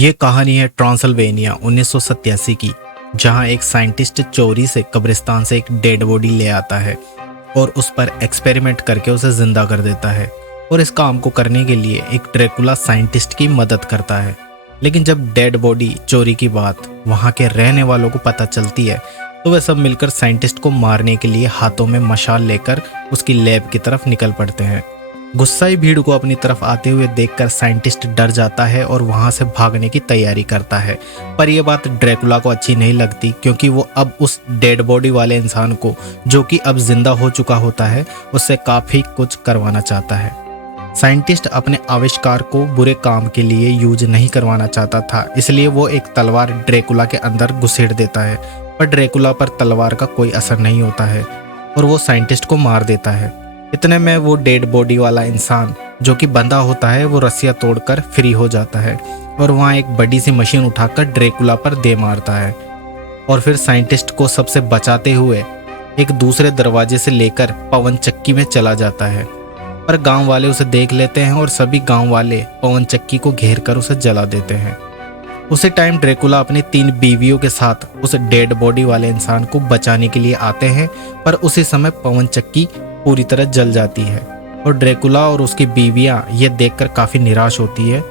ये कहानी है ट्रांसल्वेनिया 1987 की, जहां एक साइंटिस्ट चोरी से कब्रिस्तान से एक डेड बॉडी ले आता है और उस पर एक्सपेरिमेंट करके उसे जिंदा कर देता है। और इस काम को करने के लिए एक ड्रैकुला साइंटिस्ट की मदद करता है। लेकिन जब डेड बॉडी चोरी की बात वहां के रहने वालों को पता चलती है तो वे सब मिलकर साइंटिस्ट को मारने के लिए हाथों में मशाल लेकर उसकी लैब की तरफ निकल पड़ते हैं। गुस्साई भीड़ को अपनी तरफ आते हुए देखकर साइंटिस्ट डर जाता है और वहां से भागने की तैयारी करता है। पर यह बात ड्रैकुला को अच्छी नहीं लगती, क्योंकि वो अब उस डेड बॉडी वाले इंसान को, जो कि अब जिंदा हो चुका होता है, उससे काफी कुछ करवाना चाहता है। साइंटिस्ट अपने आविष्कार को बुरे काम के लिए यूज नहीं करवाना चाहता था, इसलिए वो एक तलवार ड्रैकुला के अंदर घुसेड़ देता है। पर ड्रैकुला पर तलवार का कोई असर नहीं होता है और वो साइंटिस्ट को मार देता है। इतने में वो डेड बॉडी वाला इंसान जो कि बंधा होता है वो रस्सियां तोड़कर फ्री हो जाता है और वहाँ एक बड़ी सी मशीन उठाकर ड्रैकुला पर दे मारता है। और फिर साइंटिस्ट को सबसे बचाते हुए एक दूसरे दरवाजे से लेकर पवन चक्की में चला जाता है। पर गांव वाले उसे देख लेते हैं और सभी गांव वाले पवन चक्की को घेर कर उसे जला देते हैं। उसी टाइम ड्रैकुला अपनी 3 बीवियों के साथ उस डेड बॉडी वाले इंसान को बचाने के लिए आते हैं। पर उसी समय पवन चक्की पूरी तरह जल जाती है और ड्रैकुला और उसकी बीवियां ये देखकर काफी निराश होती है।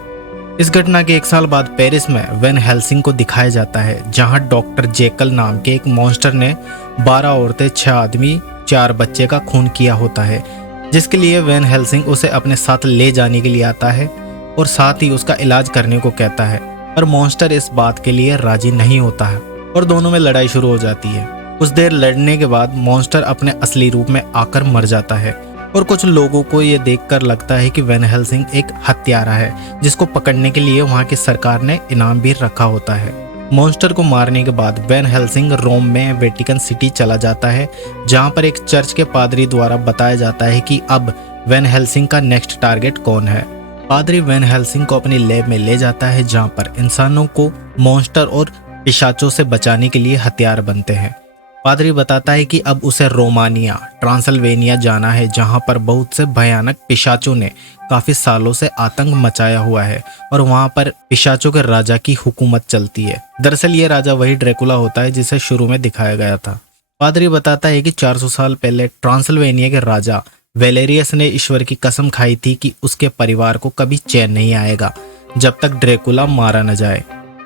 इस घटना के 1 साल बाद पेरिस में वैन हेल्सिंग को दिखाया जाता है, जहां डॉक्टर जेकल नाम के एक मॉन्स्टर ने 12 औरतें, 6 आदमी, 4 बच्चे का खून किया होता है, जिसके लिए वैन हेल्सिंग उसे अपने साथ ले जाने के लिए आता है और साथ ही उसका इलाज करने को कहता है। पर मॉन्स्टर इस बात के लिए राजी नहीं होता है और दोनों में लड़ाई शुरू हो जाती है। कुछ देर लड़ने के बाद मॉन्स्टर अपने असली रूप में आकर मर जाता है और कुछ लोगों को ये देखकर लगता है कि वैन हेल्सिंग एक हत्यारा है, जिसको पकड़ने के लिए वहाँ की सरकार ने इनाम भी रखा होता है। मॉन्स्टर को मारने के बाद वैन हेल्सिंग रोम में वेटिकन सिटी चला जाता है, जहाँ पर एक चर्च के पादरी द्वारा बताया जाता है कि अब वैन हेल्सिंग का नेक्स्ट टारगेट कौन है। पादरी वैन हेल्सिंग को अपनी लैब में ले जाता है, जहाँ पर इंसानों को मॉन्स्टर और पिशाचों से बचाने के लिए हथियार बनते हैं। पादरी बताता है कि अब उसे रोमानिया, ट्रांसल्वेनिया जाना है, जहां पर बहुत से भयानक पिशाचों ने काफी सालों से आतंक मचाया हुआ है और वहां पर पिशाचों के राजा की हुकूमत चलती है। दरअसल ये राजा वही ड्रैकुला होता है जिसे शुरू में दिखाया गया था। पादरी बताता है कि 400 साल पहले ट्रांसल्वेनिया के राजा वेलेरियस ने ईश्वर की कसम खाई थी कि उसके परिवार को कभी चैन नहीं आएगा जब तक ड्रैकुला मारा न जाए।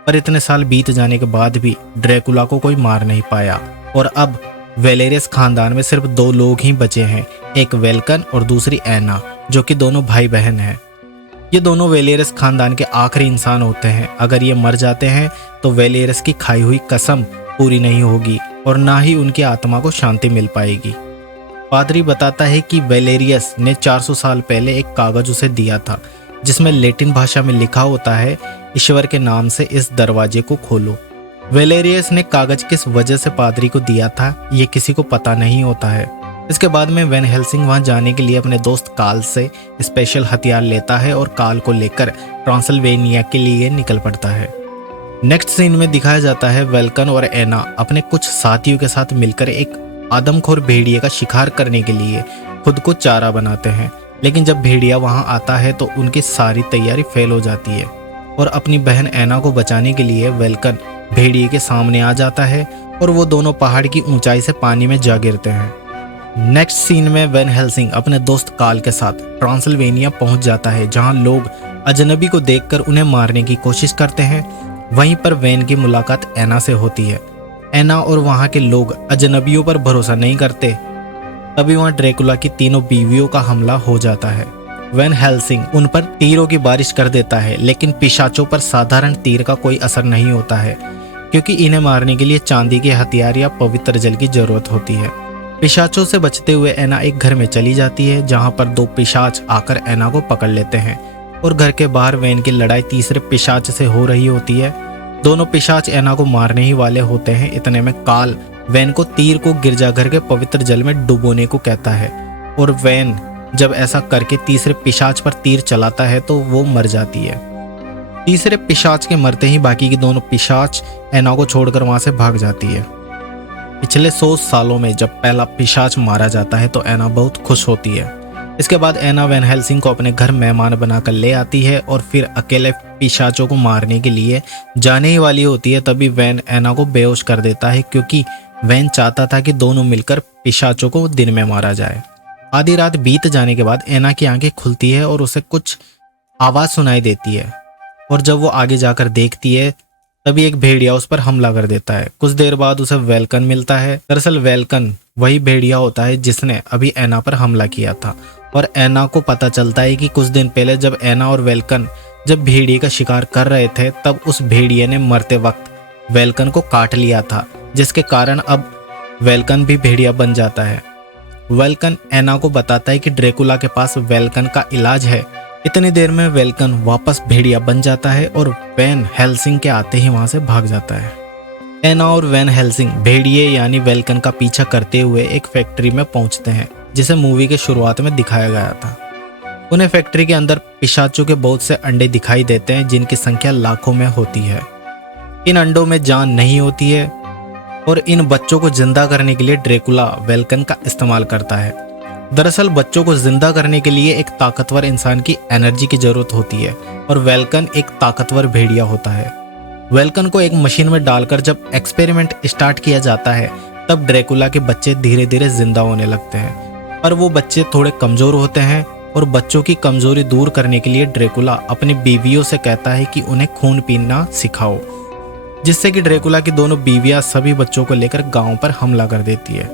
पर इतने साल बीत जाने के बाद भी ड्रैकुला को कोई मार नहीं पाया और अब वेलेरियस खानदान में सिर्फ 2 लोग ही बचे हैं, एक वेल्कन और दूसरी एना, जो कि दोनों भाई बहन हैं। ये दोनों वेलेरियस खानदान के आखिरी इंसान होते हैं। अगर ये मर जाते हैं तो वेलेरियस की खाई हुई कसम पूरी नहीं होगी और ना ही उनकी आत्मा को शांति मिल पाएगी। पादरी बताता है कि वेलेरियस ने 400 साल पहले एक कागज उसे दिया था, जिसमें लैटिन भाषा में लिखा होता है, ईश्वर के नाम से इस दरवाजे को खोलो। वेलेरियस ने कागज किस वजह से पादरी को दिया था ये किसी को पता नहीं होता है। इसके बाद में वैन हेल्सिंग वहां जाने के लिए अपने दोस्त काल से स्पेशल हथियार लेता है और काल को लेकर ट्रांसल्वेनिया के लिए निकल पड़ता है। नेक्स्ट सीन में दिखाया जाता है वेल्कन और एना अपने कुछ साथियों के साथ मिलकर एक आदमखोर भेड़िए का शिकार करने के लिए खुद को चारा बनाते हैं। लेकिन जब भेड़िया वहां आता है तो उनकी सारी तैयारी फेल हो जाती है और अपनी बहन एना को बचाने के लिए वेल्कन भेड़िए के सामने आ जाता है और वो दोनों पहाड़ की ऊंचाई से पानी में जा गिरते हैं। नेक्स्ट सीन में वैन हेल्सिंग अपने दोस्त काल के साथ ट्रांसल्वेनिया पहुंच जाता है, जहां लोग अजनबी को देखकर उन्हें मारने की कोशिश करते हैं। वहीं पर वैन की मुलाकात एना से होती है। एना और वहां के लोग अजनबियों पर भरोसा नहीं करते। तभी वहां ड्रैकुला की 3 बीवियों का हमला हो जाता है। वैन हेल्सिंग उन पर तीरों की बारिश कर देता है, लेकिन पिशाचों पर साधारण तीर का कोई असर नहीं होता है, क्योंकि इन्हें मारने के लिए चांदी के हथियार या पवित्र जल की जरूरत होती है। पिशाचों से बचते हुए एना एक घर में चली जाती है, जहां पर 2 पिशाच आकर एना को पकड़ लेते हैं और घर के बाहर वैन की लड़ाई तीसरे पिशाच से हो रही होती है। दोनों पिशाच एना को मारने ही वाले होते हैं। इतने में काल वैन को तीर को गिरजाघर के पवित्र जल में डुबोने को कहता है और वैन जब ऐसा करके तीसरे पिशाच पर तीर चलाता है तो वो मर जाती है। तीसरे पिशाच के मरते ही बाकी की दोनों पिशाच एना को छोड़कर वहां से भाग जाती है। पिछले 100 सालों में जब पहला पिशाच मारा जाता है तो एना बहुत खुश होती है। इसके बाद एना वैन हेल्सिंग को अपने घर मेहमान बनाकर ले आती है और फिर अकेले पिशाचों को मारने के लिए जाने ही वाली होती है, तभी वैन एना को बेहोश कर देता है, क्योंकि वैन चाहता था कि दोनों मिलकर पिशाचों को दिन में मारा जाए। आधी रात बीत जाने के बाद एना की आंखें खुलती है और उसे कुछ आवाज सुनाई देती है, और जब वो आगे जाकर देखती है तभी एक भेड़िया उस पर हमला कर देता है। कुछ देर बाद उसे वेल्कन मिलता है। दरअसल वेल्कन वही भेड़िया होता है जिसने अभी एना पर हमला किया था, और एना को पता चलता है कि कुछ दिन पहले जब एना और वेल्कन जब भेड़िए का शिकार कर रहे थे, तब उस भेड़िए ने मरते वक्त वेल्कन को काट लिया था, जिसके कारण अब वेल्कन भी भेड़िया बन जाता है। वेल्कन एना को बताता है कि ड्रैकुला के पास वेल्कन का इलाज है। इतनी देर में वेल्कन वापस भेड़िया बन जाता है और वैन हेल्सिंग के आते ही वहां से भाग जाता है। एना और वैन हेल्सिंग भेड़िए यानी वेल्कन का पीछा करते हुए एक फैक्ट्री में पहुंचते हैं, जिसे मूवी के शुरुआत में दिखाया गया था। उन्हें फैक्ट्री के अंदर पिशाचों के बहुत से अंडे दिखाई देते हैं, जिनकी संख्या लाखों में होती है। इन अंडों में जान नहीं होती है और इन बच्चों को जिंदा करने के लिए ड्रैकुला वेल्कन का इस्तेमाल करता है। दरअसल बच्चों को जिंदा करने के लिए एक ताकतवर इंसान की एनर्जी की जरूरत होती है, और वेल्कन एक ताकतवर भेड़िया होता है। वेल्कन को एक मशीन में डालकर जब एक्सपेरिमेंट स्टार्ट किया जाता है, तब ड्रैकुला के बच्चे धीरे धीरे जिंदा होने लगते हैं। पर वो बच्चे थोड़े कमजोर होते हैं, और बच्चों की कमजोरी दूर करने के लिए ड्रैकुला अपनी बीवियों से कहता है कि उन्हें खून पीना सिखाओ, जिससे कि ड्रैकुला की दोनों बीवियां सभी बच्चों को लेकर गांव पर हमला कर देती है।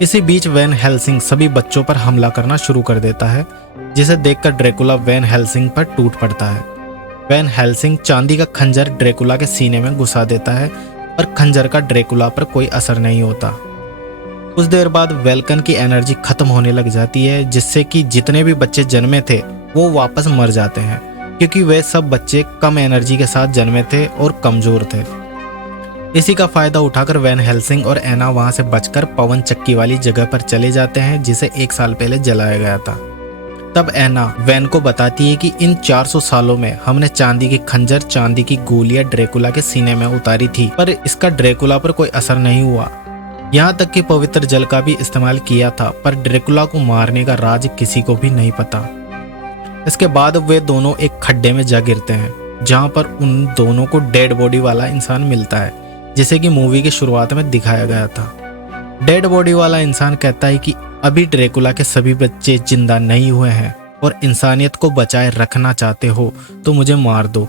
इसी बीच वैन हेल्सिंग सभी बच्चों पर हमला करना शुरू कर देता है, जिसे देखकर ड्रैकुला वैन हेल्सिंग पर टूट पड़ता है। वैन हेल्सिंग चांदी का खंजर ड्रैकुला के सीने में घुसा देता है, पर खंजर का ड्रैकुला पर कोई असर नहीं होता। कुछ देर बाद वेल्कन की एनर्जी खत्म होने लग जाती है, जिससे कि जितने भी बच्चे जन्मे थे वो वापस मर जाते हैं, क्योंकि वे सब बच्चे कम एनर्जी के साथ जन्मे थे और कमजोर थे। इसी का फायदा उठाकर वैन हेल्सिंग और एना वहां से बचकर पवन चक्की वाली जगह पर चले जाते हैं, जिसे 1 साल पहले जलाया गया था। तब एना वैन को बताती है कि इन 400 सालों में हमने चांदी की खंजर, चांदी की गोलियां ड्रैकुला के सीने में उतारी थी, पर इसका ड्रैकुला पर कोई असर नहीं हुआ। यहाँ तक कि पवित्र जल का भी इस्तेमाल किया था, पर ड्रैकुला को मारने का राज किसी को भी नहीं पता। इसके बाद वे दोनों एक खड्डे में जा गिरते हैं, जहाँ पर उन दोनों को डेड बॉडी वाला इंसान मिलता है, जिसे कि मूवी की शुरुआत में दिखाया गया था। डेड बॉडी वाला इंसान कहता है कि अभी ड्रैकुला के सभी बच्चे जिंदा नहीं हुए हैं और इंसानियत को बचाए रखना चाहते हो तो मुझे मार दो,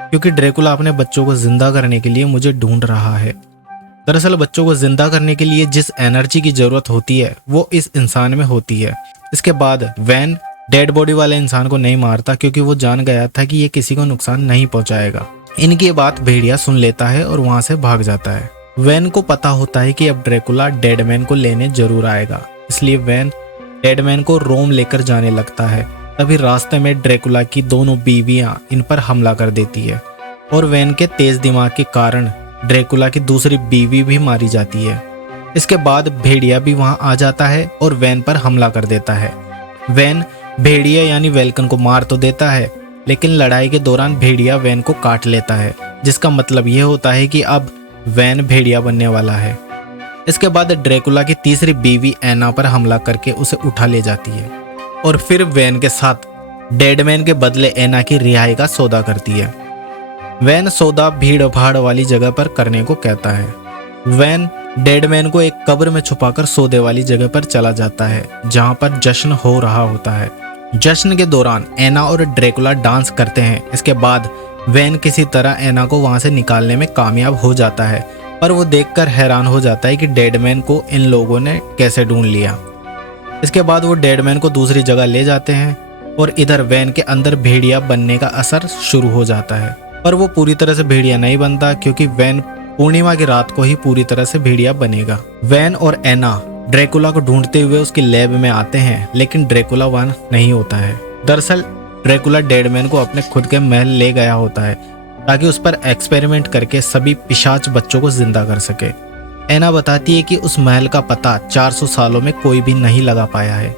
क्योंकि ड्रैकुला अपने बच्चों को जिंदा करने के लिए मुझे ढूंढ रहा है। दरअसल बच्चों को जिंदा करने के लिए जिस एनर्जी की जरूरत होती है वो इस इंसान में होती है। इसके बाद वैन डेड बॉडी वाले इंसान को नहीं मारता, क्योंकि वो जान गया था कि ये किसी को नुकसान नहीं पहुंचाएगा। इनकी बात भेड़िया सुन लेता है और वहां से भाग जाता है। वैन को पता होता है कि अब ड्रैकुला डेडमैन को लेने जरूर आएगा, इसलिए वैन डेडमैन को रोम लेकर जाने लगता है। तभी रास्ते में ड्रैकुला की दोनों बीवियां इन पर हमला कर देती है, और वैन के तेज दिमाग के कारण ड्रैकुला की दूसरी बीवी भी मारी जाती है। इसके बाद भेड़िया भी वहां आ जाता है और वैन पर हमला कर देता है। वैन भेड़िया यानी वेल्कन को मार तो देता है, लेकिन लड़ाई के दौरान भेड़िया वैन को काट लेता है, जिसका मतलब यह होता है कि अब वैन भेड़िया बनने वाला है। इसके बाद ड्रैकुला की तीसरी बीवी एना पर हमला करके उसे उठा ले जाती है, और फिर वैन के साथ डेडमैन के बदले एना की रिहाई का सौदा करती है। वैन सौदा भीड़ भाड़ वाली जगह पर करने को कहता है। वैन डेडमैन को एक कब्र में छुपाकर सौदे वाली जगह पर चला जाता है, जहां पर जश्न हो रहा होता है। जश्न के दौरान एना और ड्रैकुला डांस करते हैं। इसके बाद वैन किसी तरह एना को वहां से निकालने में कामयाब हो जाता है, पर वो देखकर हैरान हो जाता है कि डेडमैन को इन लोगों ने कैसे ढूंढ लिया। इसके बाद वो डेडमैन को दूसरी जगह ले जाते हैं, और इधर वैन के अंदर भेड़िया बनने का असर शुरू हो जाता है, पर वो पूरी तरह से भेड़िया नहीं बनता, क्योंकि वैन पूर्णिमा की रात को ही पूरी तरह से भेड़िया बनेगा। वैन और एना ड्रैकुला को ढूंढते हुए उसकी लैब में आते हैं, लेकिन ड्रैकुला वहां नहीं होता है। दरअसल ड्रैकुला डेडमैन को अपने खुद के महल ले गया होता है, ताकि उस पर एक्सपेरिमेंट करके सभी पिशाच बच्चों को जिंदा कर सके। एना बताती है कि उस महल का पता 400 सालों में कोई भी नहीं लगा पाया है।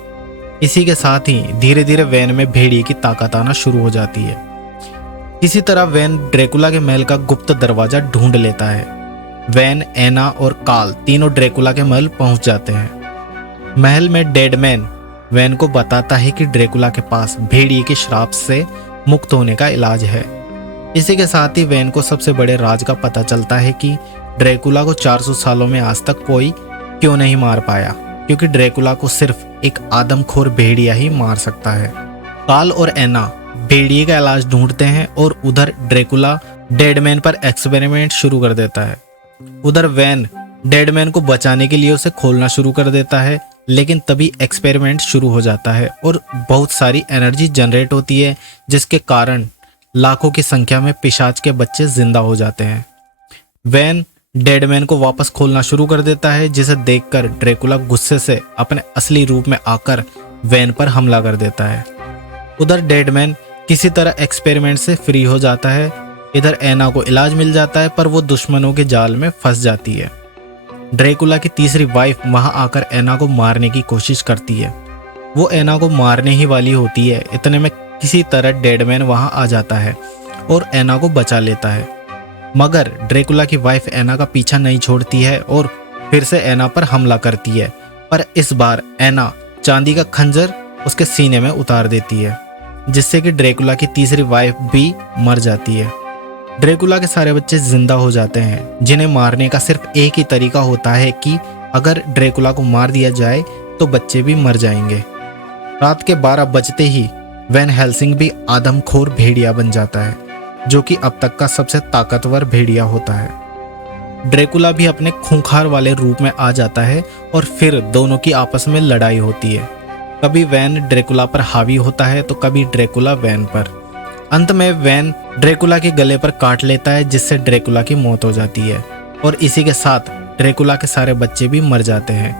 इसी के साथ ही धीरे धीरे वैन में भेड़िए की ताकत आना शुरू हो जाती है। इसी तरह वैन ड्रैकुला के महल का गुप्त दरवाजा ढूंढ लेता है। वैन, एना और काल तीनों ड्रैकुला के महल पहुंच जाते हैं। महल में डेडमैन वैन को बताता है कि ड्रैकुला के पास भेड़िए के श्राप से मुक्त होने का इलाज है, इसी के साथ ही वैन को सबसे बड़े राज का पता चलता है कि ड्रैकुला को 400 सालों में आज तक कोई क्यों नहीं मार पाया, क्योंकि ड्रैकुला को सिर्फ एक आदमखोर भेड़िया ही मार सकता है। कार्ल और एना भेड़िए का इलाज ढूंढते हैं और उधर ड्रैकुला डेडमैन पर एक्सपेरिमेंट शुरू कर देता है। उधर वैन डेडमैन को बचाने के लिए उसे खोलना शुरू कर देता है, लेकिन तभी एक्सपेरिमेंट शुरू हो जाता है और बहुत सारी एनर्जी जनरेट होती है, जिसके कारण लाखों की संख्या में पिशाच के बच्चे जिंदा हो जाते हैं। वैन डेडमैन को वापस खोलना शुरू कर देता है, जिसे देखकर ड्रैकुला गुस्से से अपने असली रूप में आकर वैन पर हमला कर देता है। उधर डेडमैन किसी तरह एक्सपेरिमेंट से फ्री हो जाता है। इधर एना को इलाज मिल जाता है, पर वो दुश्मनों के जाल में फंस जाती है। ड्रैकुला की तीसरी वाइफ वहां आकर एना को मारने की कोशिश करती है। वो एना को मारने ही वाली होती है, इतने में किसी तरह डेडमैन वहां आ जाता है और एना को बचा लेता है। मगर ड्रैकुला की वाइफ एना का पीछा नहीं छोड़ती है और फिर से एना पर हमला करती है, पर इस बार एना चांदी का खंजर उसके सीने में उतार देती है, जिससे कि ड्रैकुला की तीसरी वाइफ भी मर जाती है। ड्रैकुला के सारे बच्चे जिंदा हो जाते हैं, जिन्हें मारने का सिर्फ एक ही तरीका होता है कि अगर ड्रैकुला को मार दिया जाए तो बच्चे भी मर जाएंगे। रात के 12 बजते ही वैन हेल्सिंग भी आदमखोर भेड़िया बन जाता है, जो कि अब तक का सबसे ताकतवर भेड़िया होता है। ड्रैकुला भी अपने खूंखार वाले रूप में आ जाता है और फिर दोनों की आपस में लड़ाई होती है। कभी वैन ड्रैकुला पर हावी होता है तो कभी ड्रैकुला वैन पर। अंत में वैन ड्रैकुला के गले पर काट लेता है, जिससे ड्रैकुला की मौत हो जाती है और इसी के साथ ड्रैकुला के सारे बच्चे भी मर जाते हैं।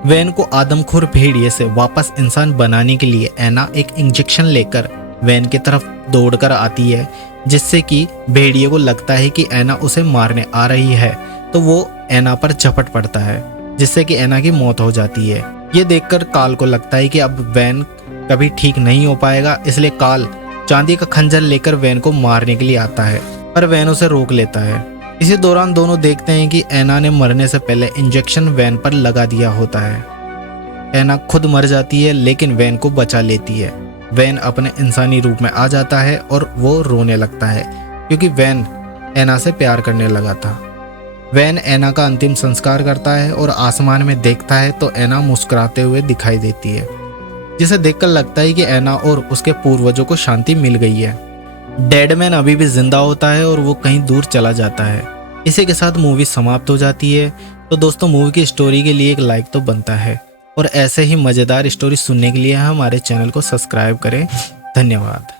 वैन को आदमखोर भेड़िए से वापस इंसान बनाने के लिए एना एक इंजेक्शन लेकर वैन की तरफ दौड़कर आती है, जिससे कि भेड़िए को लगता है कि एना उसे मारने आ रही है, तो वो एना पर झपट पड़ता है, जिससे कि एना की मौत हो जाती है। ये देखकर कार्ल को लगता है कि अब वैन कभी ठीक नहीं हो पाएगा, इसलिए कार्ल चांदी का खंजर लेकर वैन को मारने के लिए आता है, पर वैन उसे रोक लेता है। इसी दौरान दोनों देखते हैं कि एना ने मरने से पहले इंजेक्शन वैन पर लगा दिया होता है। एना खुद मर जाती है, लेकिन वैन को बचा लेती है। वैन अपने इंसानी रूप में आ जाता है और वो रोने लगता है, क्योंकि वैन एना से प्यार करने लगा था। वैन एना का अंतिम संस्कार करता है और आसमान में देखता है तो एना मुस्कुराते हुए दिखाई देती है, जिसे देखकर लगता है कि एना और उसके पूर्वजों को शांति मिल गई है। डेडमैन अभी भी जिंदा होता है और वो कहीं दूर चला जाता है। इसी के साथ मूवी समाप्त हो जाती है। तो दोस्तों, मूवी की स्टोरी के लिए एक लाइक तो बनता है, और ऐसे ही मज़ेदार स्टोरी सुनने के लिए हमारे चैनल को सब्सक्राइब करें। धन्यवाद।